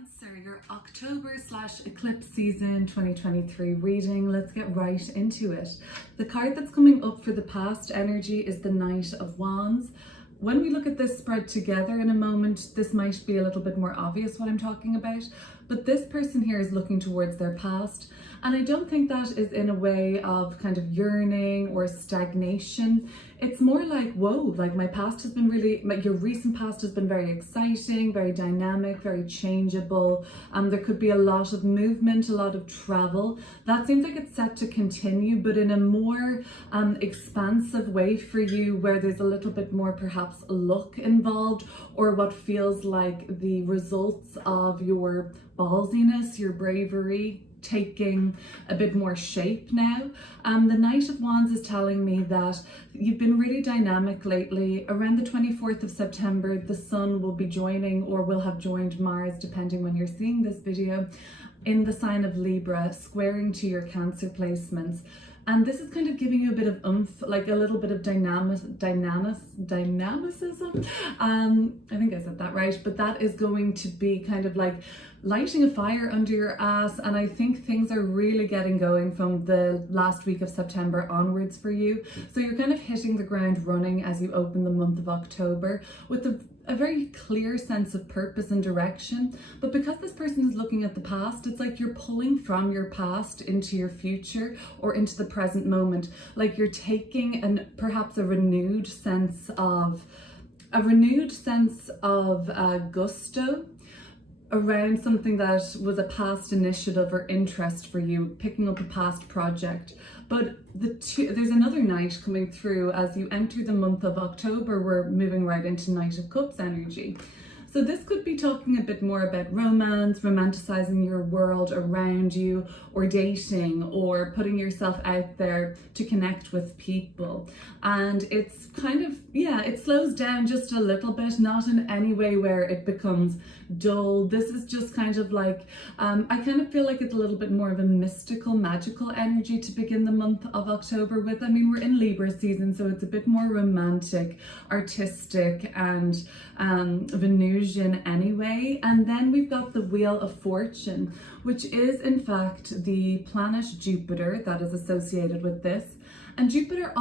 Cancer, your October/eclipse season 2023 reading. Let's get right into it. The card that's coming up for the past energy is the Knight of Wands. When we look at this spread together in a moment, this might be a little bit more obvious what I'm talking about, but this person here is looking towards their past. And I don't think that is in a way of kind of yearning or stagnation. It's more like, whoa, like my past has been really, your recent past has been very exciting, very dynamic, very changeable. There could be a lot of movement, a lot of travel. That seems like it's set to continue, but in a more expansive way for you, where there's a little bit more perhaps luck involved, or what feels like the results of your ballsiness, your bravery, taking a bit more shape now. The Knight of Wands is telling me that you've been really dynamic lately. Around the 24th of September, the Sun will be joining, or will have joined Mars, depending when you're seeing this video, in the sign of Libra, squaring to your Cancer placements. And this is kind of giving you a bit of oomph, like a little bit of dynamicism. I think I said that right, but that is going to be kind of like lighting a fire under your ass. And I think things are really getting going from the last week of September onwards for you. So you're kind of hitting the ground running as you open the month of October with a very clear sense of purpose and direction. But because this person is looking at the past, it's like you're pulling from your past into your future or into the present moment. Like you're taking perhaps a renewed sense of gusto around something that was a past initiative or interest for you, picking up a past project. But there's another Knight coming through as you enter the month of October. We're moving right into Knight of Cups energy. So this could be talking a bit more about romance, romanticizing your world around you, or dating, or putting yourself out there to connect with people. And it's kind of, it slows down just a little bit, not in any way where it becomes dull. This is just kind of like, I kind of feel like it's a little bit more of a mystical, magical energy to begin the month of October with. I mean, we're in Libra season, so it's a bit more romantic, artistic, and Venusian anyway. And then we've got the Wheel of Fortune, which is in fact the planet Jupiter that is associated with this. And Jupiter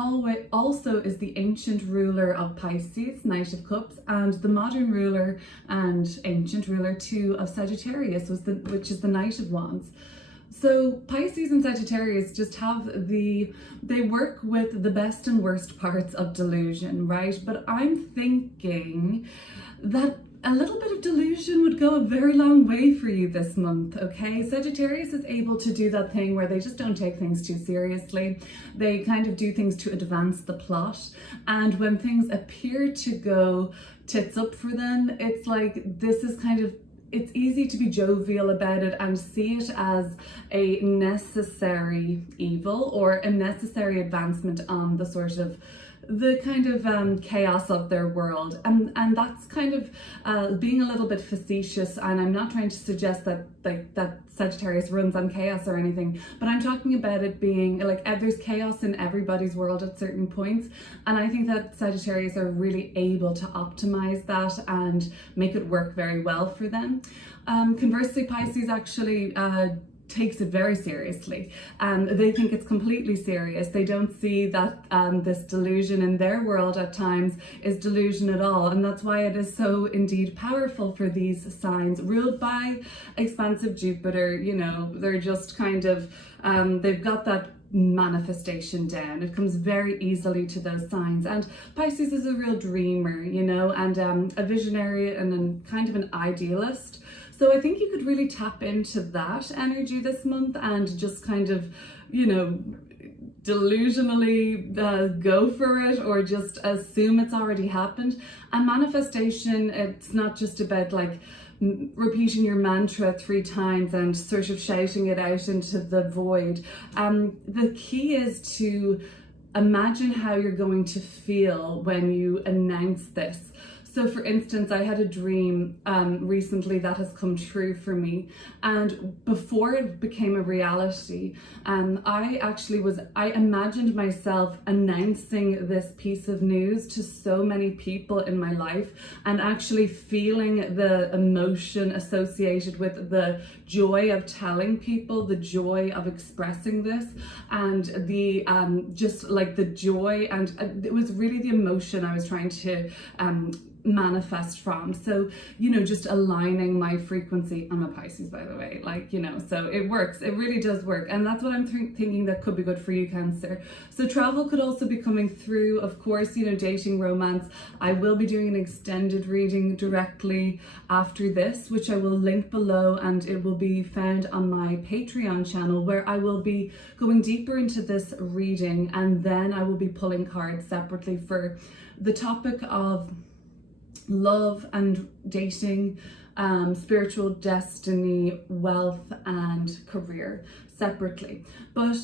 also is the ancient ruler of Pisces, Knight of Cups, and the modern ruler and ancient ruler too of Sagittarius, which is the Knight of Wands. So Pisces and Sagittarius just they work with the best and worst parts of delusion, right? But I'm thinking that a little bit of delusion would go a very long way for you this month, okay? Sagittarius is able to do that thing where they just don't take things too seriously. They kind of do things to advance the plot. And when things appear to go tits up for them, it's like it's easy to be jovial about it and see it as a necessary evil or a necessary advancement on the sort of the kind of chaos of their world, and that's kind of being a little bit facetious. And I'm not trying to suggest that that Sagittarius runs on chaos or anything, but I'm talking about it being like there's chaos in everybody's world at certain points, and I think that Sagittarius are really able to optimize that and make it work very well for them. Conversely, Pisces actually takes it very seriously. They think it's completely serious. They don't see that this delusion in their world at times is delusion at all. And that's why it is so indeed powerful for these signs ruled by expansive Jupiter. You know, they're just kind of, they've got that manifestation down. It comes very easily to those signs. And Pisces is a real dreamer, you know, and a visionary and kind of an idealist. So I think you could really tap into that energy this month and just kind of, you know, delusionally go for it, or just assume it's already happened. And manifestation, it's not just about like repeating your mantra 3 times and sort of shouting it out into the void. The key is to imagine how you're going to feel when you announce this. So for instance, I had a dream recently that has come true for me, and before it became a reality, I imagined myself announcing this piece of news to so many people in my life, and actually feeling the emotion associated with the joy of telling people, the joy of expressing this, and the just like the joy, and it was really the emotion I was trying to manifest from. So, you know, just aligning my frequency. I'm a Pisces, by the way, like, you know, so it works, it really does work. And that's what I'm thinking that could be good for you, Cancer. So travel could also be coming through, of course, you know, dating, romance. I will be doing an extended reading directly after this, which I will link below, and it will be found on my Patreon channel, where I will be going deeper into this reading, and then I will be pulling cards separately for the topic of love and dating, spiritual destiny, wealth and career separately. But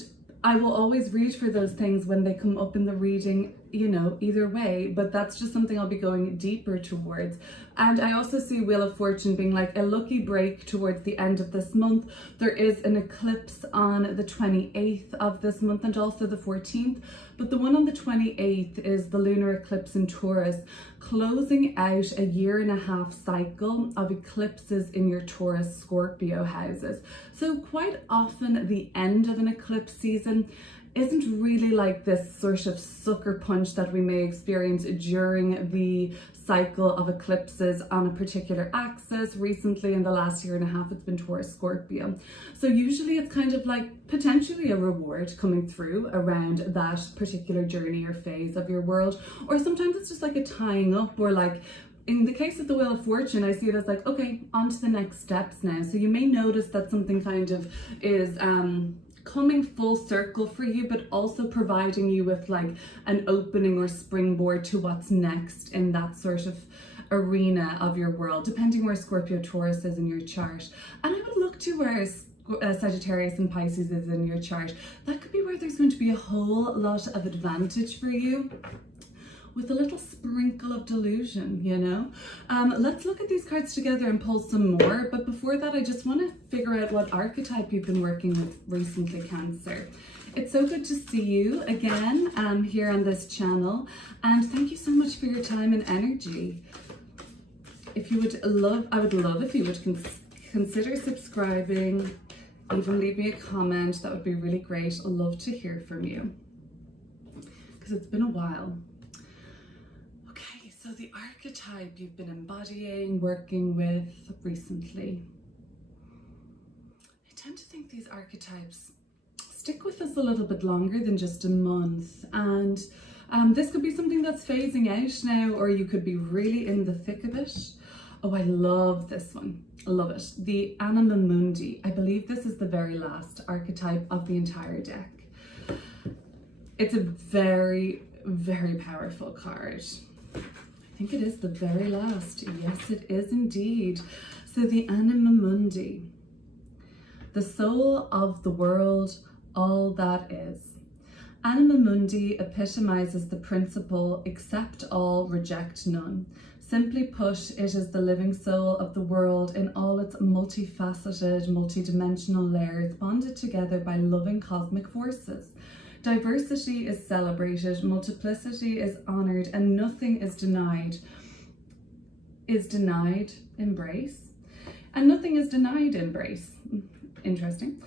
I will always read for those things when they come up in the reading, you know, either way, but that's just something I'll be going deeper towards. And I also see Wheel of Fortune being like a lucky break towards the end of this month. There is an eclipse on the 28th of this month and also the 14th, but the one on the 28th is the lunar eclipse in Taurus, closing out a 1.5-year cycle of eclipses in your Taurus Scorpio houses. So quite often the end of an eclipse season isn't really like this sort of sucker punch that we may experience during the cycle of eclipses on a particular axis. Recently, in the last 1.5 years, it's been Taurus Scorpio. So usually it's kind of like potentially a reward coming through around that particular journey or phase of your world. Or sometimes it's just like a tying up, or like in the case of the Wheel of Fortune, I see it as like, okay, on to the next steps now. So you may notice that something kind of is coming full circle for you, but also providing you with like an opening or springboard to what's next in that sort of arena of your world, depending where Scorpio Taurus is in your chart. And I would look to where Sagittarius and Pisces is in your chart. That could be where there's going to be a whole lot of advantage for you, with a little sprinkle of delusion, you know? Let's look at these cards together and pull some more. But before that, I just want to figure out what archetype you've been working with recently, Cancer. It's so good to see you again here on this channel. And thank you so much for your time and energy. If you would love, I would love if you would consider subscribing, even leave me a comment. That would be really great. I'd love to hear from you, because it's been a while. So the archetype you've been embodying, working with recently. I tend to think these archetypes stick with us a little bit longer than just a month. And this could be something that's phasing out now, or you could be really in the thick of it. Oh, I love this one. I love it. The Anima Mundi. I believe this is the very last archetype of the entire deck. It's a very, very powerful card. I think it is the very last. Yes, it is indeed. So the Anima Mundi, the soul of the world, all that is. Anima Mundi epitomizes the principle, accept all, reject none. Simply put, it is the living soul of the world in all its multifaceted, multidimensional layers, bonded together by loving cosmic forces. Diversity is celebrated, multiplicity is honored, and nothing is denied. Is denied embrace? And nothing is denied embrace. Interesting.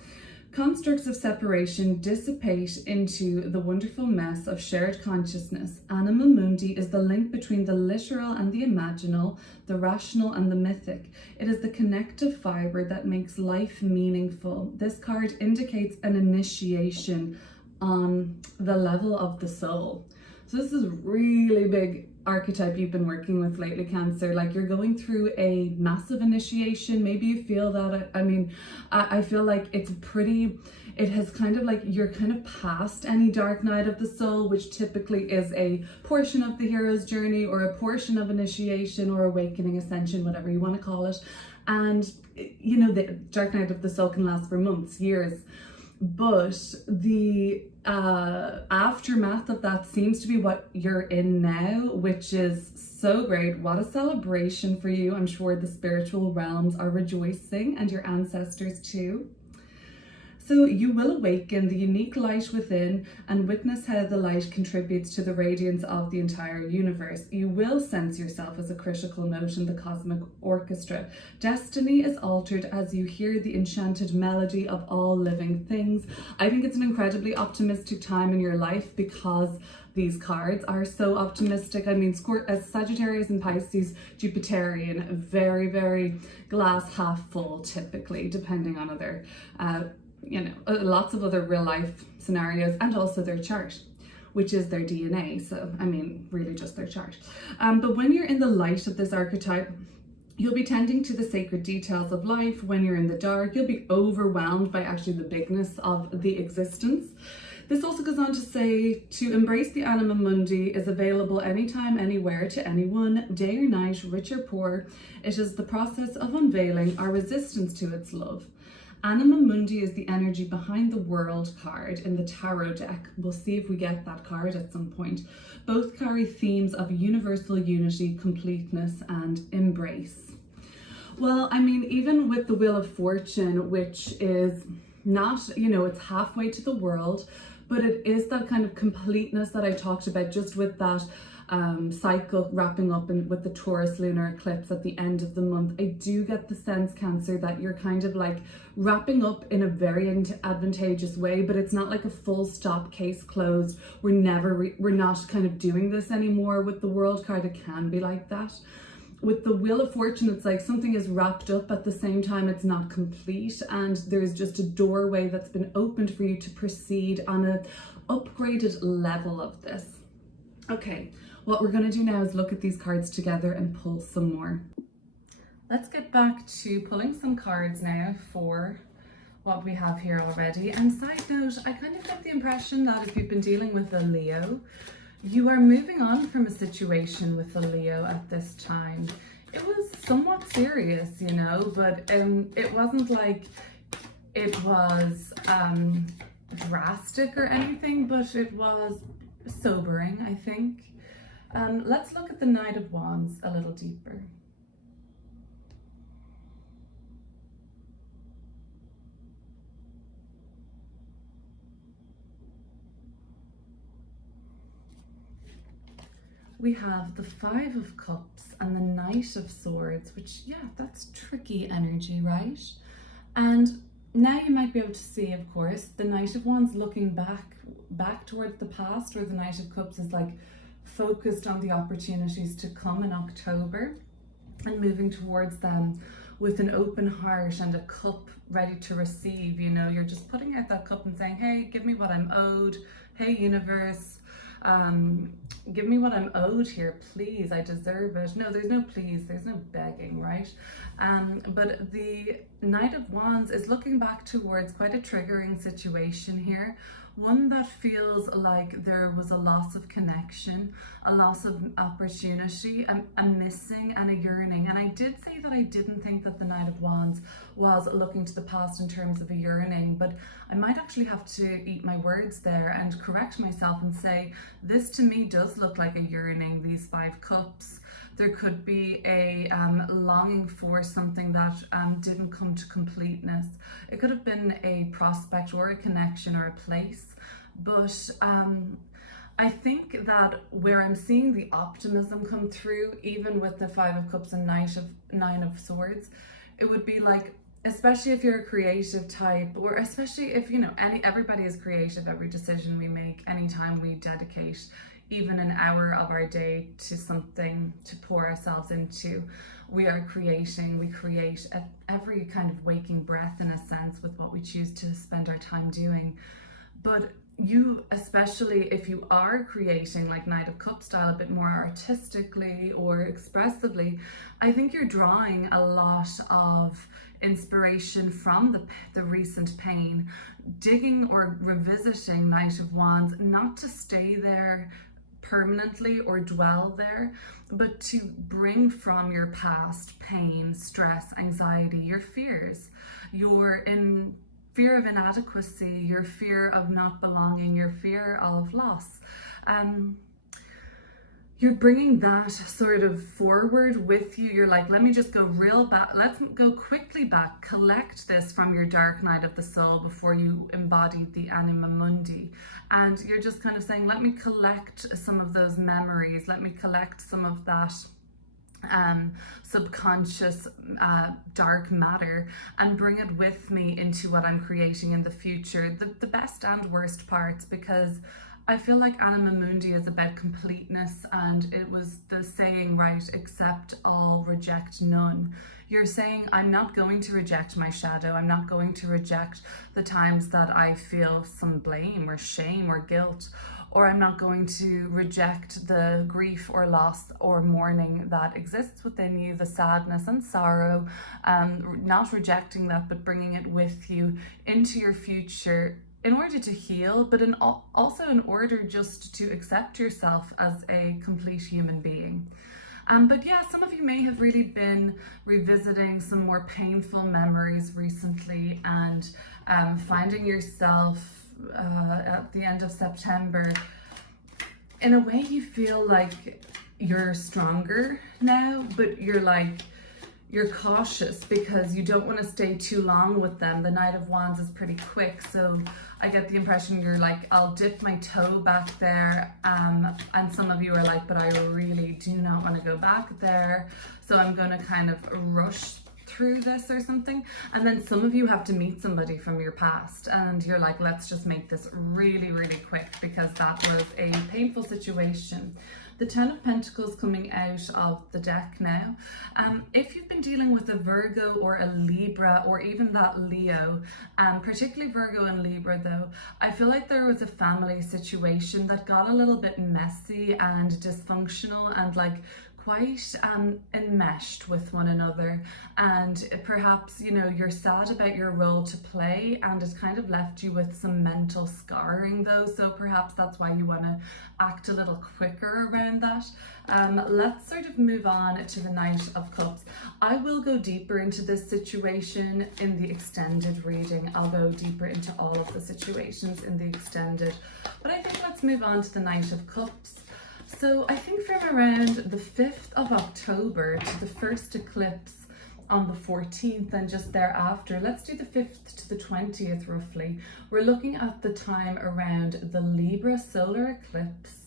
Constructs of separation dissipate into the wonderful mess of shared consciousness. Anima Mundi is the link between the literal and the imaginal, the rational and the mythic. It is the connective fiber that makes life meaningful. This card indicates an initiation on the level of the soul. So this is really big archetype you've been working with lately, Cancer. Like you're going through a massive initiation. Maybe you feel that. I mean, I feel like it's pretty, it has kind of like, you're kind of past any dark night of the soul, which typically is a portion of the hero's journey or a portion of initiation or awakening, ascension, whatever you want to call it. And you know, the dark night of the soul can last for months, years. But the aftermath of that seems to be what you're in now, which is So great. What a celebration for you. I'm sure the spiritual realms are rejoicing, and your ancestors too. So you will awaken the unique light within and witness how the light contributes to the radiance of the entire universe. You will sense yourself as a critical note in the cosmic orchestra. Destiny is altered as you hear the enchanted melody of all living things. I think it's an incredibly optimistic time in your life because these cards are so optimistic. I mean, as Sagittarius and Pisces, Jupiterian, very, very glass half full typically, depending on other lots of other real life scenarios, and also their chart, which is their DNA. So, I mean, really just their chart. But when you're in the light of this archetype, you'll be tending to the sacred details of life. When you're in the dark, you'll be overwhelmed by actually the bigness of the existence. This also goes on to say to embrace the anima mundi is available anytime, anywhere, to anyone, day or night, rich or poor. It is the process of unveiling our resistance to its love. Anima mundi is the energy behind the world card in the tarot deck. We'll see if we get that card at some point. Both carry themes of universal unity, completeness, and embrace. Well, I mean, even with the Wheel of Fortune, which is not, it's halfway to the world, but it is that kind of completeness that I talked about, just with that cycle wrapping up with the Taurus lunar eclipse at the end of the month. I do get the sense, Cancer, that you're kind of like wrapping up in a very advantageous way, but it's not like a full stop, case closed. We're not kind of doing this anymore. With the World card, it can be like that. With the Wheel of Fortune, it's like something is wrapped up, at the same time it's not complete, and there's just a doorway that's been opened for you to proceed on an upgraded level of this. Okay, what we're going to do now is look at these cards together and pull some more. Let's get back to pulling some cards now for what we have here already. And side note, I kind of get the impression that if you've been dealing with a Leo, you are moving on from a situation with a Leo at this time. It was somewhat serious, but it wasn't like it was drastic or anything, but it was sobering, I think. Let's look at the Knight of Wands a little deeper. We have the Five of Cups and the Knight of Swords, which, yeah, that's tricky energy, right? And now you might be able to see, of course, the Knight of Wands looking back towards the past, or the Knight of Cups is like focused on the opportunities to come in October and moving towards them with an open heart and a cup ready to receive. You're just putting out that cup and saying, hey, give me what I'm owed. Hey, universe, give me what I'm owed here, please. I deserve it. No, there's no please, there's no begging, right? But the Knight of Wands is looking back towards quite a triggering situation here, one that feels like there was a loss of connection, a loss of opportunity, a missing and a yearning. And I did say that I didn't think that the Knight of Wands was looking to the past in terms of a yearning, but I might actually have to eat my words there and correct myself and say, this to me does look like a yearning, these Five Cups. There could be a longing for something that didn't come to completeness. It could have been a prospect or a connection or a place. But I think that where I'm seeing the optimism come through, even with the Five of Cups and Nine of Swords, it would be like, especially if you're a creative type, or especially if, everybody is creative, every decision we make, anytime we dedicate even an hour of our day to something to pour ourselves into, we are creating. We create at every kind of waking breath, in a sense, with what we choose to spend our time doing. But you, especially if you are creating like Knight of Cups style, a bit more artistically or expressively, I think you're drawing a lot of inspiration from the recent pain, digging or revisiting Knight of Wands, not to stay there permanently or dwell there, but to bring from your past pain, stress, anxiety, your fears, your fear of inadequacy, your fear of not belonging, your fear of loss. you're bringing that sort of forward with you. You're like, let me just go real back. Let's go quickly back, collect this from your dark night of the soul before you embodied the anima mundi. And you're just kind of saying, let me collect some of those memories. Let me collect some of that subconscious dark matter and bring it with me into what I'm creating in the future. The best and worst parts, because I feel like Anima Mundi is about completeness, and it was the saying, right, accept all, reject none. You're saying, I'm not going to reject my shadow. I'm not going to reject the times that I feel some blame or shame or guilt, or I'm not going to reject the grief or loss or mourning that exists within you, the sadness and sorrow, not rejecting that, but bringing it with you into your future in order to heal, but also in order just to accept yourself as a complete human being. But yeah, some of you may have really been revisiting some more painful memories recently, and finding yourself at the end of September, in a way you feel like you're stronger now, but you're cautious because you don't want to stay too long with them. The Knight of Wands is pretty quick, so I get the impression you're like, I'll dip my toe back there, and some of you are like, but I really do not want to go back there, so I'm going to kind of rush through this or something. And then some of you have to meet somebody from your past, and you're like, let's just make this really, really quick because that was a painful situation. The Ten of Pentacles coming out of the deck now. If you've been dealing with a Virgo or a Libra, or even that Leo, particularly Virgo and Libra though, I feel like there was a family situation that got a little bit messy and dysfunctional and like quite enmeshed with one another, and perhaps, you know, you're sad about your role to play, and it's kind of left you with some mental scarring though, so perhaps that's why you want to act a little quicker around that. Let's sort of move on to the Knight of Cups. I will go deeper into this situation in the extended reading. I'll go deeper into all of the situations in the extended, but I think let's move on to the Knight of Cups. So I think from around the 5th of October to the first eclipse on the 14th and just thereafter, let's do the 5th to the 20th roughly, we're looking at the time around the Libra solar eclipse.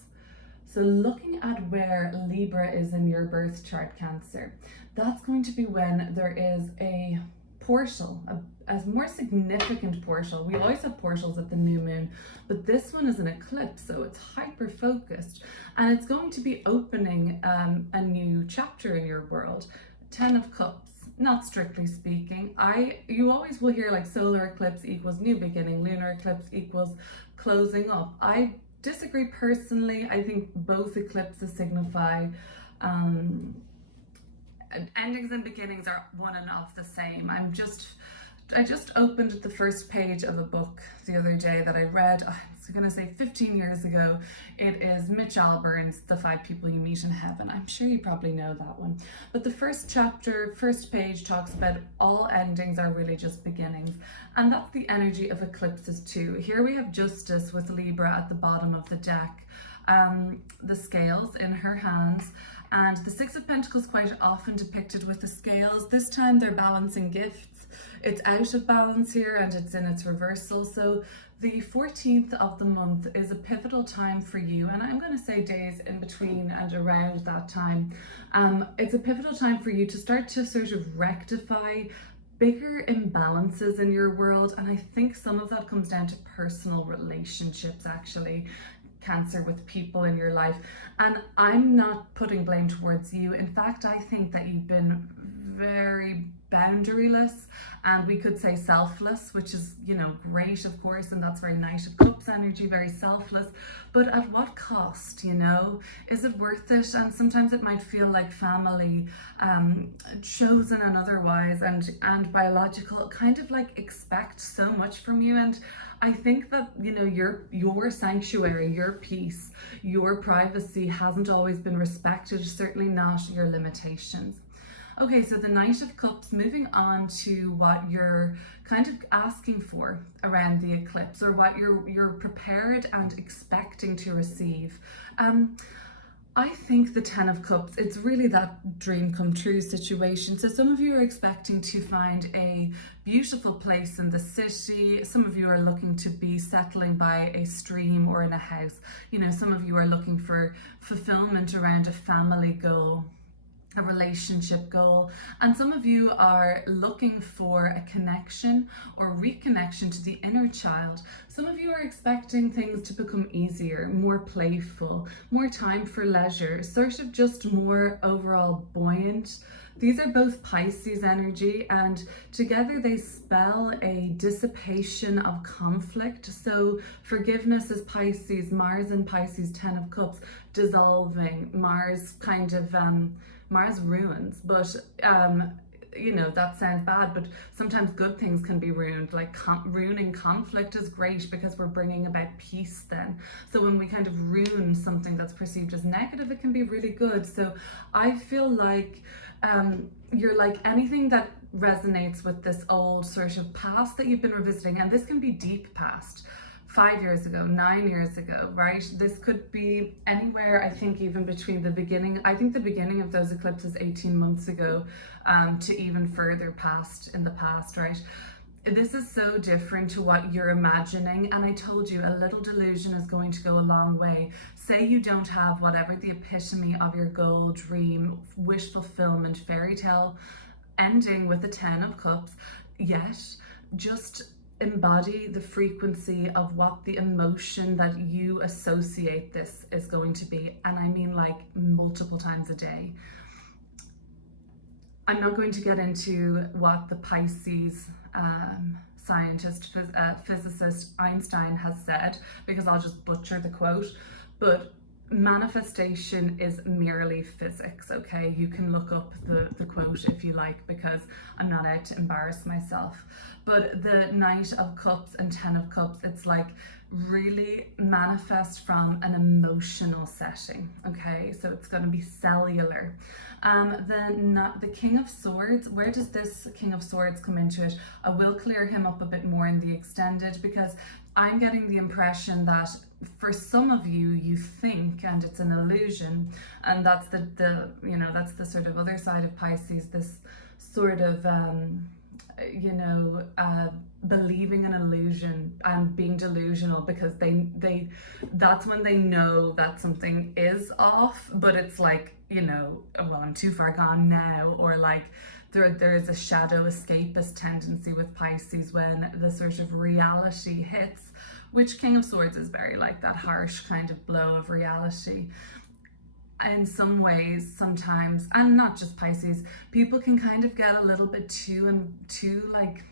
So looking at where Libra is in your birth chart, Cancer, that's going to be when there is a portal, a more significant portal. We always have portals at the new moon, but this one is an eclipse, so it's hyper focused, and it's going to be opening a new chapter in your world. 10 of Cups, not strictly speaking. You always will hear like solar eclipse equals new beginning, lunar eclipse equals closing up. I disagree personally. I think both eclipses signify endings and beginnings are one and of the same. I just opened the first page of a book the other day that I read, I was going to say 15 years ago. It is Mitch Alburn's The 5 People You Meet in Heaven. I'm sure you probably know that one. But the first chapter, first page talks about all endings are really just beginnings. And that's the energy of eclipses too. Here we have Justice with Libra at the bottom of the deck. The scales in her hands, and the Six of Pentacles quite often depicted with the scales. This time they're balancing gifts. It's out of balance here and it's in its reversal. So the 14th of the month is a pivotal time for you, and I'm going to say days in between and around that time. It's a pivotal time for you to start to sort of rectify bigger imbalances in your world, and I think some of that comes down to personal relationships actually, Cancer, with people in your life. And I'm not putting blame towards you. In fact, I think that you've been very boundaryless, and we could say selfless, which is, you know, great of course, and that's very Knight of Cups energy, very selfless, but at what cost, you know? Is it worth it? And sometimes it might feel like family, chosen and otherwise, and biological, kind of like expect so much from you. And I think that, you know, your sanctuary, your peace, your privacy hasn't always been respected, certainly not your limitations. Okay, so the Knight of Cups, moving on to what you're kind of asking for around the eclipse, or what you're prepared and expecting to receive. I think the Ten of Cups, it's really that dream come true situation. So some of you are expecting to find a beautiful place in the city. Some of you are looking to be settling by a stream or in a house. You know, some of you are looking for fulfillment around a family goal, a relationship goal, and some of you are looking for a connection or reconnection to the inner child. Some of you are expecting things to become easier, more playful, more time for leisure, sort of just more overall buoyant. These are both Pisces energy, and together they spell a dissipation of conflict. So forgiveness is Pisces, Mars in Pisces, Ten of Cups, dissolving, Mars kind of Mars ruins, but you know, that sounds bad, but sometimes good things can be ruined. Like ruining conflict is great because we're bringing about peace then. So when we kind of ruin something that's perceived as negative, it can be really good. So I feel like you're like anything that resonates with this old sort of past that you've been revisiting, and this can be deep past. 5 years ago, 9 years ago, right? This could be anywhere, I think, even between the beginning, I think the beginning of those eclipses 18 months ago to even further past in the past, right? This is so different to what you're imagining, and I told you a little delusion is going to go a long way. Say you don't have whatever the epitome of your goal, dream, wish fulfillment, fairy tale ending with the Ten of Cups, yet just embody the frequency of what the emotion that you associate this is going to be. And I mean like multiple times a day. I'm not going to get into what the Pisces scientist, physicist Einstein has said, because I'll just butcher the quote, but manifestation is merely physics, okay? You can look up the quote if you like, because I'm not out to embarrass myself. But the Knight of Cups and Ten of Cups, it's like really manifest from an emotional setting, okay? So it's going to be cellular. The King of Swords, where does this King of Swords come into it? I will clear him up a bit more in the extended, because I'm getting the impression that for some of you, you think, and it's an illusion, and that's the you know, that's the sort of other side of Pisces, this sort of you know, believing an illusion and being delusional, because they that's when they know that something is off, but it's like, you know, well, I'm too far gone now, or like there is a shadow escapist tendency with Pisces when the sort of reality hits, which King of Swords is very like that harsh kind of blow of reality. In some ways, sometimes, and not just Pisces, people can kind of get a little bit too like,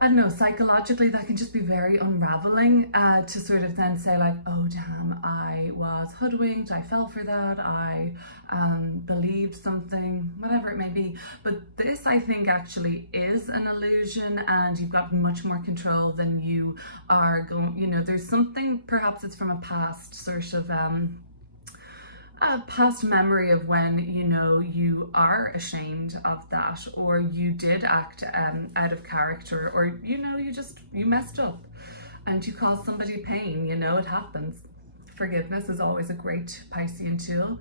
I don't know, psychologically that can just be very unraveling to sort of then say like, oh damn, I was hoodwinked, I fell for that, I believed something, whatever it may be. But this, I think, actually is an illusion, and you've got much more control than you are going, you know, there's something, perhaps it's from a past sort of a past memory of when, you know, you are ashamed of that, or you did act out of character, or, you know, you messed up and you caused somebody pain, you know, it happens. Forgiveness is always a great Piscean tool,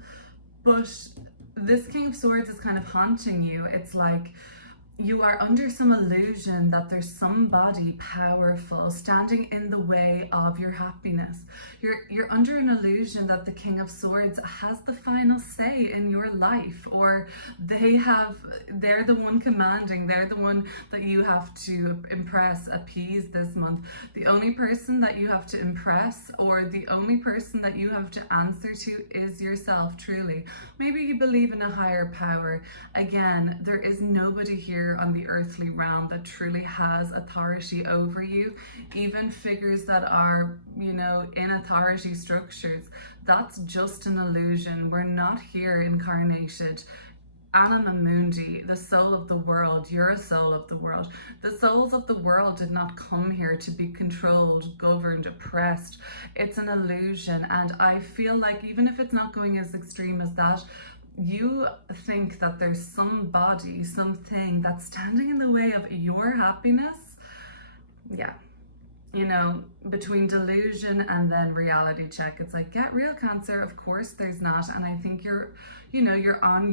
but this King of Swords is kind of haunting you. It's like you are under some illusion that there's somebody powerful standing in the way of your happiness. You're under an illusion that the King of Swords has the final say in your life, or they're the one commanding, they're the one that you have to impress, appease this month. The only person that you have to impress, or the only person that you have to answer to, is yourself, truly. Maybe you believe in a higher power. Again, there is nobody here on the earthly realm that truly has authority over you. Even figures that are, you know, in authority structures, that's just an illusion. We're not here incarnated anima mundi, the soul of the world. You're a soul of the world. The souls of the world did not come here to be controlled, governed, oppressed. It's an illusion, and I feel like even if it's not going as extreme as that, you think that there's somebody, something that's standing in the way of your happiness. Yeah, you know, between delusion and then reality check. It's like, get real, Cancer. Of course there's not. And I think you're, you know, you're on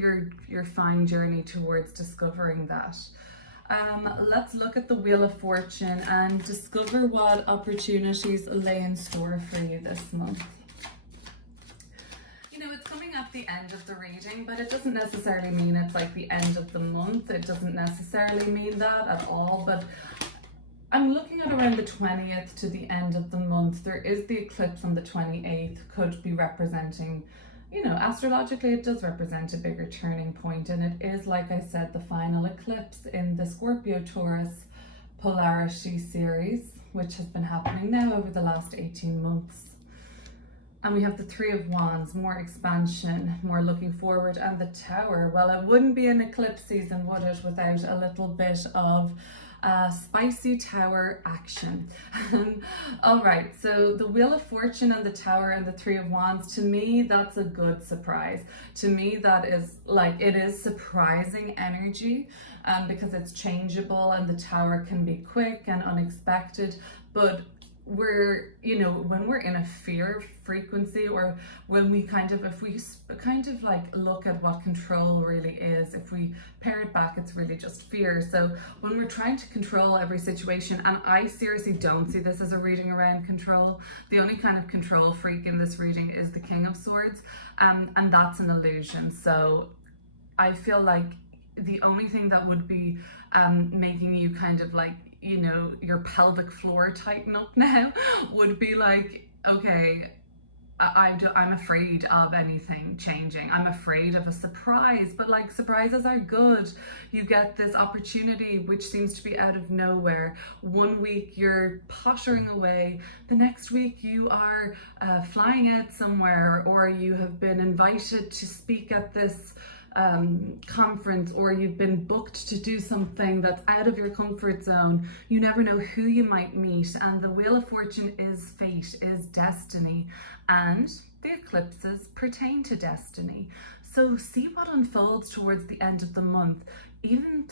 your fine journey towards discovering that. Let's look at the Wheel of Fortune and discover what opportunities lay in store for you this month. You know, it's coming up the end of the reading, but it doesn't necessarily mean it's like the end of the month. It doesn't necessarily mean that at all, but I'm looking at around the 20th to the end of the month. There is the eclipse on the 28th, could be representing, you know, astrologically it does represent a bigger turning point, and it is, like I said, the final eclipse in the Scorpio Taurus polarity series, which has been happening now over the last 18 months. And we have the Three of Wands, more expansion, more looking forward, and the Tower. Well, it wouldn't be an eclipse season, would it, without a little bit of spicy Tower action. All right, so the Wheel of Fortune and the Tower and the Three of Wands, to me, that's a good surprise. To me, that is like, it is surprising energy because it's changeable, and the Tower can be quick and unexpected, but we're, you know, when we're in a fear frequency, or when we kind of, if we kind of like look at what control really is, if we pare it back, it's really just fear. So when we're trying to control every situation, and I seriously don't see this as a reading around control, the only kind of control freak in this reading is the King of Swords, and that's an illusion. So I feel like the only thing that would be making you kind of like, you know, your pelvic floor tighten up now would be like, okay, I'm afraid of anything changing. I'm afraid of a surprise, but like, surprises are good. You get this opportunity which seems to be out of nowhere. One week you're pottering away, the next week you are flying out somewhere, or you have been invited to speak at this conference, or you've been booked to do something that's out of your comfort zone. You never know who you might meet, and the Wheel of Fortune is fate, is destiny, and the eclipses pertain to destiny. So see what unfolds towards the end of the month. Even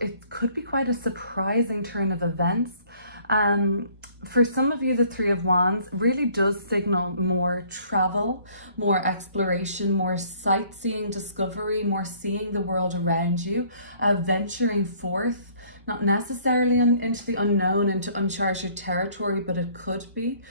it could be quite a surprising turn of events. For some of you, the Three of Wands really does signal more travel, more exploration, more sightseeing, discovery, more seeing the world around you, venturing forth, not necessarily into the unknown, into uncharted territory, but it could be.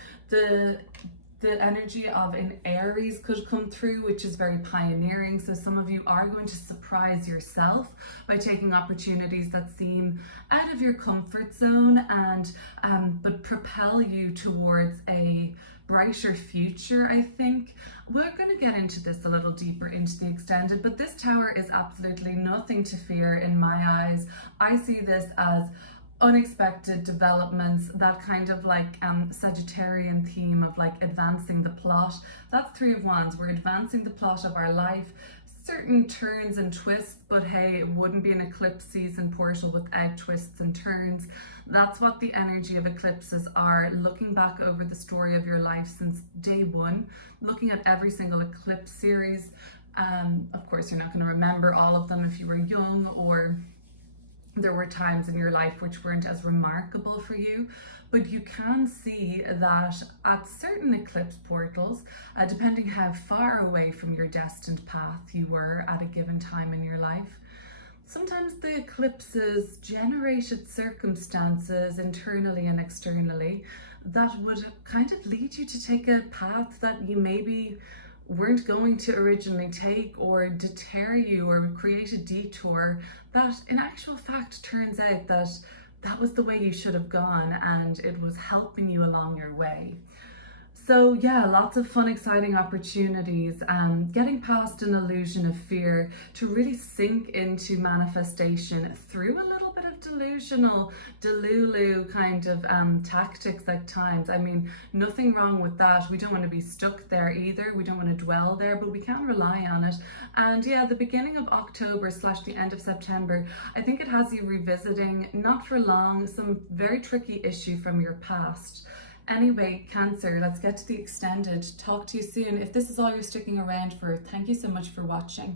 The energy of an Aries could come through, which is very pioneering. So some of you are going to surprise yourself by taking opportunities that seem out of your comfort zone, and but propel you towards a brighter future, I think. We're going to get into this a little deeper into the extended, but this Tower is absolutely nothing to fear in my eyes. I see this as unexpected developments, that kind of like Sagittarian theme of like advancing the plot. That's Three of Wands. We're advancing the plot of our life, certain turns and twists, but hey, it wouldn't be an eclipse season portal without twists and turns. That's what the energy of eclipses are, looking back over the story of your life since day one, looking at every single eclipse series. Of course, you're not going to remember all of them if you were young, or there were times in your life which weren't as remarkable for you, but you can see that at certain eclipse portals, depending how far away from your destined path you were at a given time in your life, sometimes the eclipses generated circumstances internally and externally that would kind of lead you to take a path that you maybe weren't going to originally take, or deter you, or create a detour that in actual fact turns out that that was the way you should have gone, and it was helping you along your way. So yeah, lots of fun, exciting opportunities, getting past an illusion of fear to really sink into manifestation through a little bit of delusional, delulu kind of tactics at times. I mean, nothing wrong with that. We don't want to be stuck there either. We don't want to dwell there, but we can rely on it. And yeah, the beginning of October / the end of September, I think it has you revisiting, not for long, some very tricky issue from your past. Anyway, Cancer, let's get to the extended. Talk to you soon. If this is all you're sticking around for, thank you so much for watching.